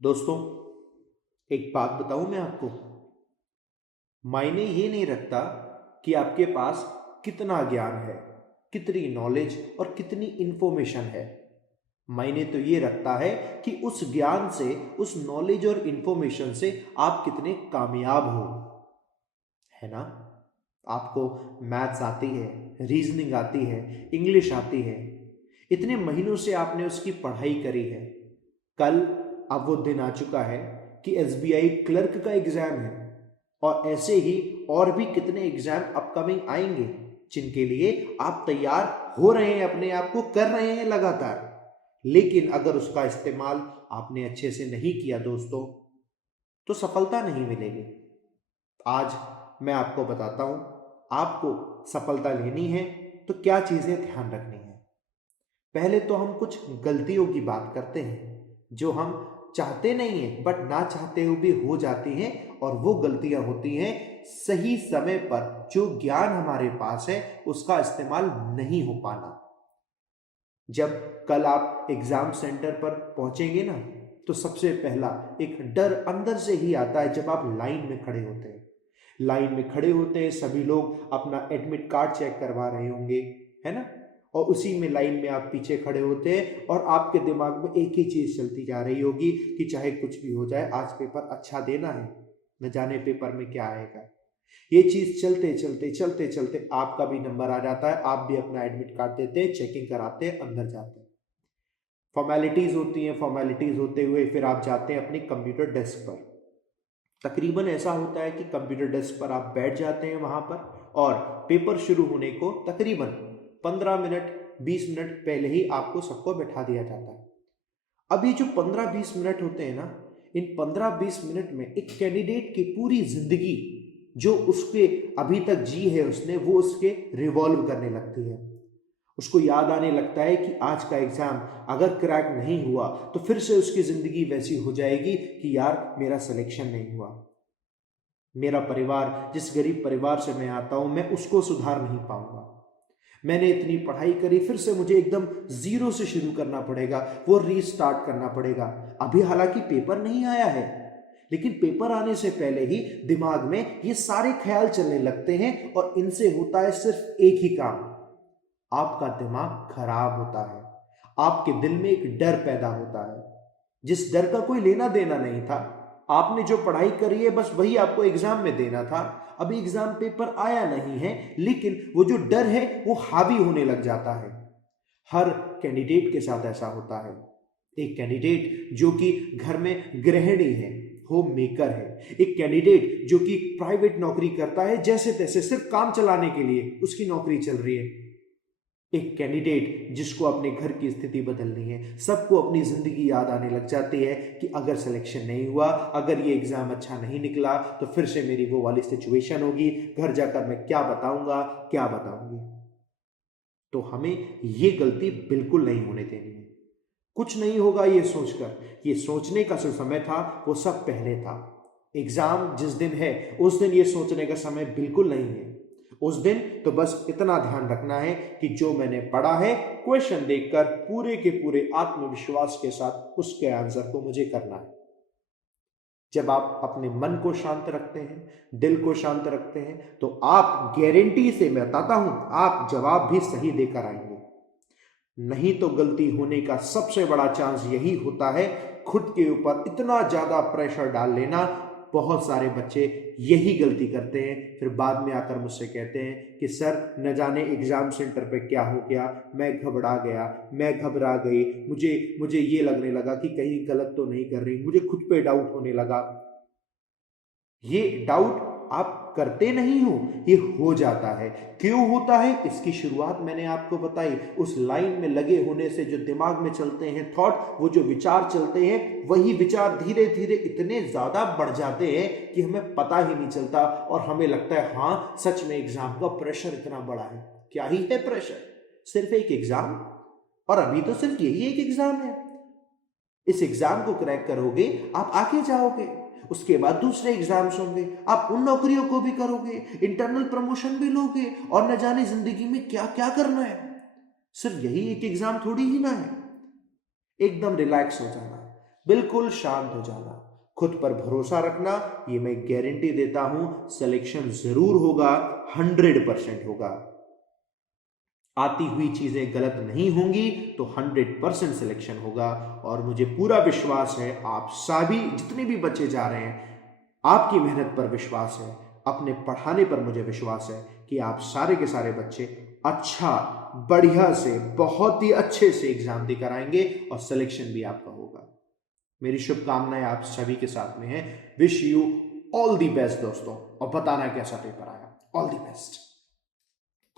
दोस्तों, एक बात बताऊं मैं आपको। मायने ये नहीं रखता कि आपके पास कितना ज्ञान है, कितनी नॉलेज और कितनी इंफॉर्मेशन है। मायने तो ये रखता है कि उस ज्ञान से, उस नॉलेज और इंफॉर्मेशन से आप कितने कामयाब हो, है ना। आपको मैथ्स आती है, रीजनिंग आती है, इंग्लिश आती है, इतने महीनों से आपने उसकी पढ़ाई करी है। कल अब वो दिन आ चुका है कि एसबीआई क्लर्क का एग्जाम है, और ऐसे ही और भी कितने एग्जाम अपकमिंग आएंगे जिनके लिए आप तैयार हो रहे हैं, अपने आप को कर रहे हैं लगातार। लेकिन अगर उसका इस्तेमाल आपने अच्छे से नहीं किया दोस्तों, तो सफलता नहीं मिलेगी। आज मैं आपको बताता हूं, आपको सफलता लेनी है तो क्या चीजें ध्यान रखनी है। पहले तो हम कुछ गलतियों की बात करते हैं जो हम चाहते नहीं हैं बट ना चाहते हुए भी हो जाती हैं, और वो गलतियां होती हैं सही समय पर जो ज्ञान हमारे पास है उसका इस्तेमाल नहीं हो पाना। जब कल आप एग्जाम सेंटर पर पहुंचेंगे ना, तो सबसे पहला एक डर अंदर से ही आता है। जब आप लाइन में खड़े होते हैं, लाइन में खड़े होते हैं, सभी लोग अपना एडमिट कार्ड चेक करवा रहे होंगे, है ना। और उसी में लाइन में आप पीछे खड़े होते हैं और आपके दिमाग में एक ही चीज चलती जा रही होगी कि चाहे कुछ भी हो जाए, आज पेपर अच्छा देना है, न जाने पेपर में क्या आएगा। ये चीज चलते चलते चलते चलते आपका भी नंबर आ जाता है, आप भी अपना एडमिट कार्ड देते हैं, चेकिंग कराते हैं, अंदर जाते हैं। फॉर्मेलिटीज होती हैं, फॉर्मेलिटीज होते हुए फिर आप जाते हैं अपनी कंप्यूटर डेस्क पर। तकरीबन ऐसा होता है कि कंप्यूटर डेस्क पर आप बैठ जाते हैं वहां पर, और पेपर शुरू होने को तकरीबन 15 मिनट 20 मिनट पहले ही आपको सबको बैठा दिया जाता है। अब ये जो 15-20 मिनट होते हैं ना, इन 15-20 मिनट में एक कैंडिडेट की पूरी जिंदगी जो उसके अभी तक जी है उसने, वो उसके रिवॉल्व करने लगती है। उसको याद आने लगता है कि आज का एग्जाम अगर क्रैक नहीं हुआ तो फिर से उसकी जिंदगी वैसी हो जाएगी कि यार मेरा सिलेक्शन नहीं हुआ, मेरा परिवार, जिस गरीब परिवार से मैं आता हूं, मैं उसको सुधार नहीं पाऊंगा। मैंने इतनी पढ़ाई करी, फिर से मुझे एकदम जीरो से शुरू करना पड़ेगा, वो रीस्टार्ट करना पड़ेगा। अभी हालांकि पेपर नहीं आया है, लेकिन पेपर आने से पहले ही दिमाग में ये सारे ख्याल चलने लगते हैं, और इनसे होता है सिर्फ एक ही काम, आपका दिमाग खराब होता है। आपके दिल में एक डर पैदा होता है, जिस डर का कोई लेना देना नहीं था। आपने जो पढ़ाई करी है बस वही आपको एग्जाम में देना था। अभी एग्जाम पेपर आया नहीं है, लेकिन वो जो डर है वो हावी होने लग जाता है। हर कैंडिडेट के साथ ऐसा होता है। एक कैंडिडेट जो कि घर में गृहिणी है, होम मेकर है, एक कैंडिडेट जो कि प्राइवेट नौकरी करता है, जैसे तैसे सिर्फ काम चलाने के लिए उसकी नौकरी चल रही है, एक कैंडिडेट जिसको अपने घर की स्थिति बदलनी है। सबको अपनी जिंदगी याद आने लग जाती है कि अगर सिलेक्शन नहीं हुआ, अगर ये एग्जाम अच्छा नहीं निकला, तो फिर से मेरी वो वाली सिचुएशन होगी, घर जाकर मैं क्या बताऊंगा, क्या बताऊंगी। तो हमें ये गलती बिल्कुल नहीं होने देनी है। कुछ नहीं होगा ये सोचकर, ये सोचने का जो समय था वो सब पहले था। एग्जाम जिस दिन है उस दिन ये सोचने का समय बिल्कुल नहीं है। उस दिन तो बस इतना ध्यान रखना है कि जो मैंने पढ़ा है, क्वेश्चन देखकर पूरे के पूरे आत्मविश्वास के साथ उसके आंसर को मुझे करना है। जब आप अपने मन को शांत रखते हैं, दिल को शांत रखते हैं, तो आप गारंटी से मैं बताता हूं, आप जवाब भी सही देकर आएंगे। नहीं तो गलती होने का सबसे बड़ा चांस यही होता है, खुद के ऊपर इतना ज्यादा प्रेशर डाल लेना। बहुत सारे बच्चे यही गलती करते हैं, फिर बाद में आकर मुझसे कहते हैं कि सर न जाने एग्जाम सेंटर पे क्या हो गया, मैं घबरा गया, मैं घबरा गई, मुझे मुझे ये लगने लगा कि कहीं गलत तो नहीं कर रही, मुझे खुद पे डाउट होने लगा। ये डाउट आप करते नहीं हो, ये हो जाता है। क्यों होता है इसकी शुरुआत मैंने आपको बताई। उस लाइन में लगे होने से जो दिमाग में चलते हैं थॉट, वो जो विचार चलते हैं, वही विचार धीरे धीरे इतने ज्यादा बढ़ जाते हैं कि हमें पता ही नहीं चलता, और हमें लगता है हाँ सच में एग्जाम का प्रेशर इतना बड़ा है। क्या ही है प्रेशर, सिर्फ एक एग्जाम, और अभी तो सिर्फ यही एक एग्जाम है। इस एग्जाम को क्रैक करोगे, आप आगे जाओगे, उसके बाद दूसरे एग्जाम्स होंगे, आप उन नौकरियों को भी करोगे, इंटरनल प्रमोशन भी लोगे, और न जाने जिंदगी में क्या क्या करना है। सिर्फ यही एक एग्जाम थोड़ी ही ना है। एकदम रिलैक्स हो जाना, बिल्कुल शांत हो जाना, खुद पर भरोसा रखना, ये मैं गारंटी देता हूं सिलेक्शन जरूर होगा, 100% होगा। आती हुई चीजें गलत नहीं होंगी तो 100% सिलेक्शन होगा। और मुझे पूरा विश्वास है आप सभी जितने भी बच्चे जा रहे हैं, आपकी मेहनत पर विश्वास है, अपने पढ़ाने पर मुझे विश्वास है कि आप सारे के सारे बच्चे अच्छा, बढ़िया से, बहुत ही अच्छे से एग्जाम देकर आएंगे और सिलेक्शन भी आपका होगा। मेरी शुभकामनाएं आप सभी के साथ में है। Wish you all the best दोस्तों, और बताना कैसा पेपर आया। All the best.